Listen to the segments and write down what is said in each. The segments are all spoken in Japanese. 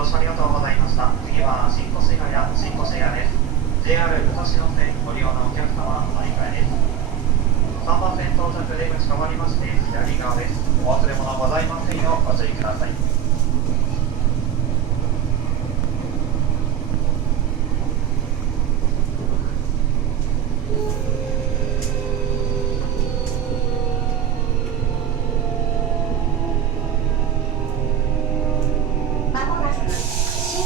乗車ありがとうございました。次は新越谷です。JR 武蔵野線ご利用のお客様乗り換えです。3番線到着出口変わりまして左側です。お忘れ物ございませんようご注意ください。まもなく新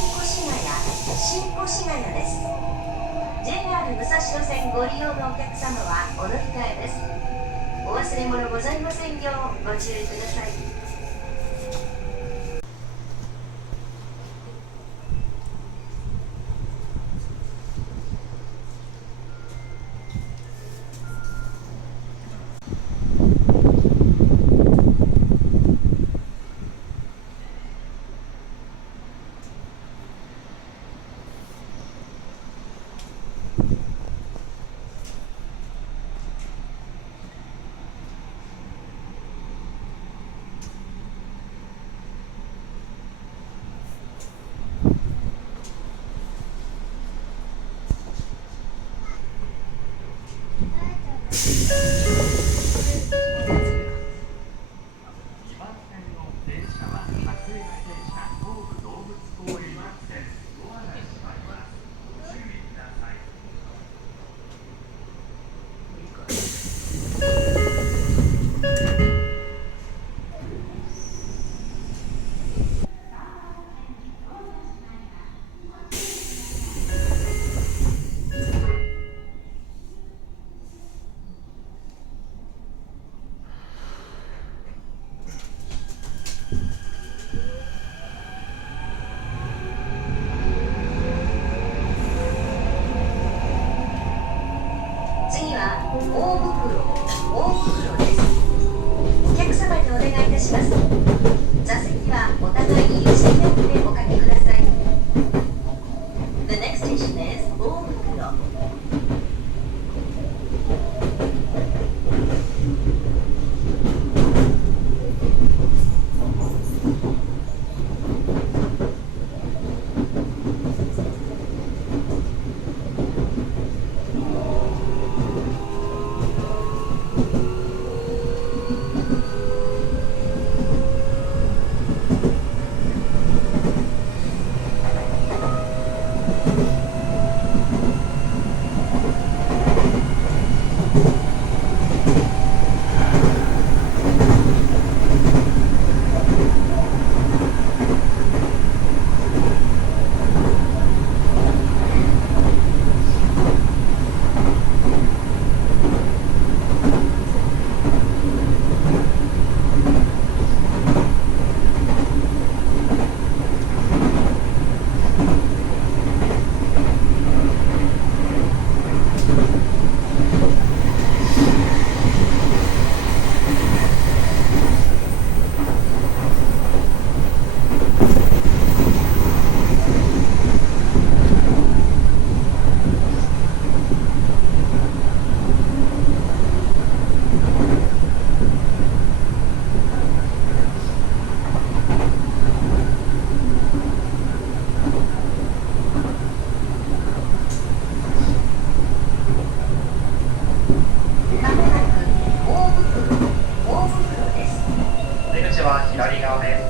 越谷です。 JR 武蔵野線ご利用のお客様はお乗り換えです。お忘れ物ございませんようご注意ください。次は大袋です。お客様にお願いいたします。座席はお互いに優先席でおかけください。 The next station is 大袋。出口は左側です。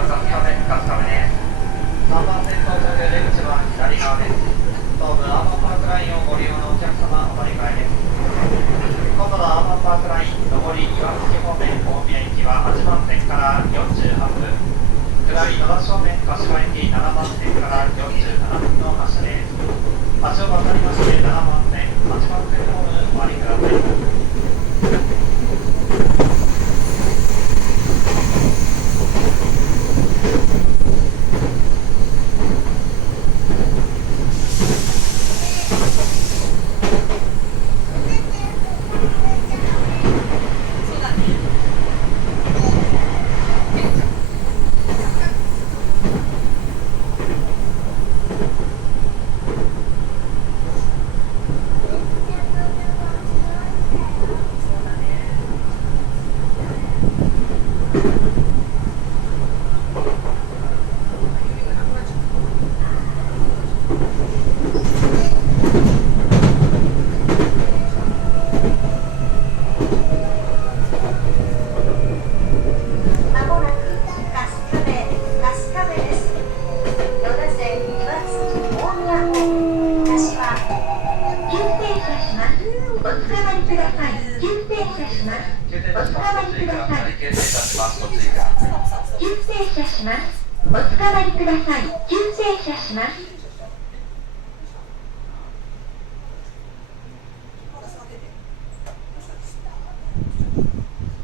は春日部です。3番線到着出口は左側です。東武アーバンパークラインをご利用のお客様お乗り換えです。今度のアーバンパークライン上り岩槻方面大宮行きは8番線から48分、下り野田正面柏駅7番線から47分の発車です。橋を渡りまして7番線8番線ホームお降りください。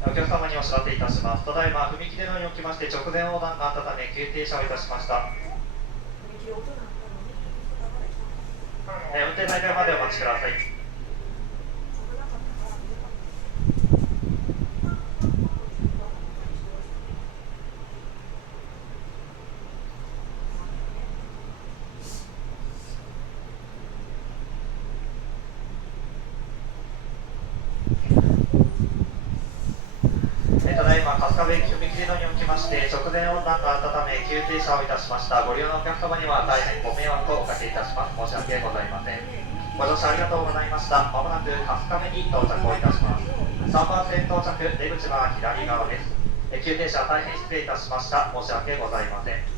お客様にお知らせいたします。ただいま踏切のようにおきまして直前横断があったため急停車をいたしました。運転再開までお待ちください。ただいま春日部駅踏切のようにおきまして直前横断があったため急停車をいたしました。ご利用のお客様には大変ご迷惑をおかけいたします。申し訳ございません。ご乗車ありがとうございました。まもなく春日部に到着をいたします。3番線到着、出口は左側です。急停車大変失礼いたしました。申し訳ございません。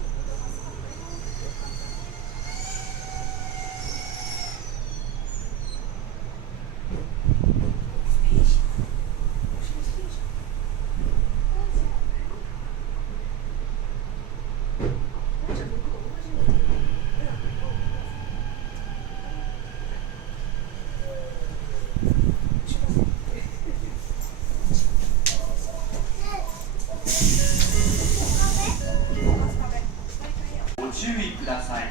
ご注意ください。